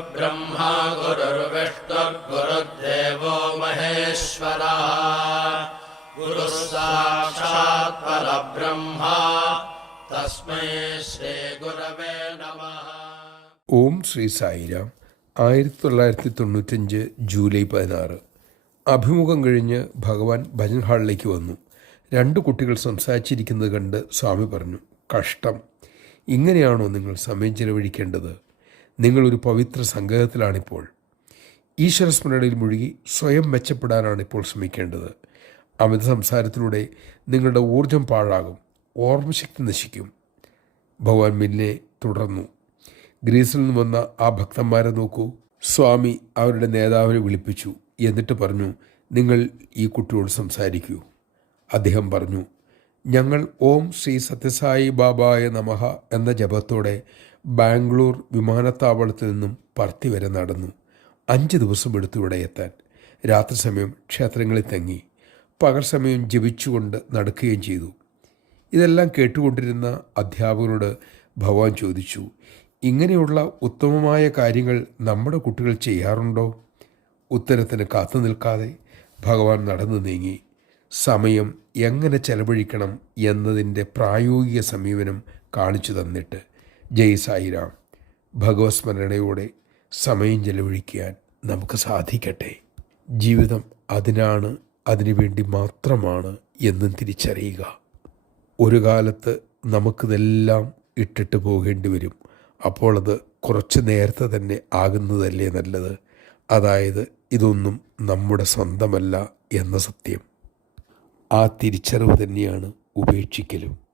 गुरुर्ब्रह्मा गुरुर्विष्णुर्गुरुर्देवो महेश्वरः। गुरुः परब्रह्मा। തസ്മൈ ശ്രീ ഗുരവേ നമ ഓം ശ്രീ സായിരാം. ആയിരത്തി തൊള്ളായിരത്തി തൊണ്ണൂറ്റഞ്ച് ജൂലൈ പതിനാറ്. അഭിമുഖം കഴിഞ്ഞ് ഭഗവാൻ ഭജൻ ഹാളിലേക്ക് വന്നു. രണ്ട് കുട്ടികൾ സംസാരിച്ചിരിക്കുന്നത് കണ്ട് സ്വാമി പറഞ്ഞു കഷ്ടം. ഇങ്ങനെയാണോ നിങ്ങൾ സമയം ചെലവഴിക്കേണ്ടത്? നിങ്ങളൊരു പവിത്ര സംഗതത്തിലാണിപ്പോൾ. ഈശ്വരസ്മരണയിൽ മുഴുകി സ്വയം മെച്ചപ്പെടാനാണ് ഇപ്പോൾ ശ്രമിക്കേണ്ടത്. അമിത സംസാരത്തിലൂടെ നിങ്ങളുടെ ഊർജം പാഴാകും ഓർമ്മശക്തി നശിക്കും. ഭഗവാൻ മില്ലെ തുടർന്നു. ഗ്രീസിൽ നിന്ന് വന്ന ആ ഭക്തന്മാരെ നോക്കൂ. സ്വാമി അവരുടെ നേതാവിനെ വിളിപ്പിച്ചു. എന്നിട്ട് പറഞ്ഞു നിങ്ങൾ ഈ കുട്ടിയോട് സംസാരിക്കൂ. അദ്ദേഹം പറഞ്ഞു ഞങ്ങൾ ഓം ശ്രീ സത്യസായി ബാബായ നമഹ എന്ന ജപത്തോടെ ബാംഗ്ലൂർ വിമാനത്താവളത്തിൽ നിന്നും പറത്തി വരെ നടന്നു. അഞ്ച് ദിവസം എടുത്തു ഇവിടെ എത്താൻ. രാത്രി സമയം ക്ഷേത്രങ്ങളിൽ തങ്ങി. പകൽ സമയം ജപിച്ചുകൊണ്ട് നടക്കുകയും ചെയ്തു. ഇതെല്ലാം കേട്ടുകൊണ്ടിരുന്ന അധ്യാപകരോട് ഭഗവാൻ ചോദിച്ചു ഇങ്ങനെയുള്ള ഉത്തമമായ കാര്യങ്ങൾ നമ്മുടെ കുട്ടികൾ ചെയ്യാറുണ്ടോ? ഉത്തരത്തിന് കാത്തു നിൽക്കാതെ ഭഗവാൻ നടന്നു നീങ്ങി. സമയം എങ്ങനെ ചെലവഴിക്കണം എന്നതിന്റെ പ്രായോഗിക സമീപനം കാണിച്ചു തന്നിട്ട് ജയ് സായിരാം. ഭഗവത് സ്മരണയോടെ സമയം ചെലവഴിക്കാൻ നമുക്ക് സാധിക്കട്ടെ. ജീവിതം അതിനാണ് അതിനുവേണ്ടി മാത്രമാണ് എന്നും തിരിച്ചറിയുക. ഒരു കാലത്ത് നമുക്കിതെല്ലാം ഇട്ടിട്ട് പോകേണ്ടി വരും. അപ്പോൾ അത് കുറച്ച് നേരത്തെ തന്നെ ആകുന്നതല്ലേ നല്ലത്? അതായത് ഇതൊന്നും നമ്മുടെ സ്വന്തമല്ല എന്ന സത്യം. ആ തിരിച്ചറിവ് തന്നെയാണ് ഉപേക്ഷിക്കലും.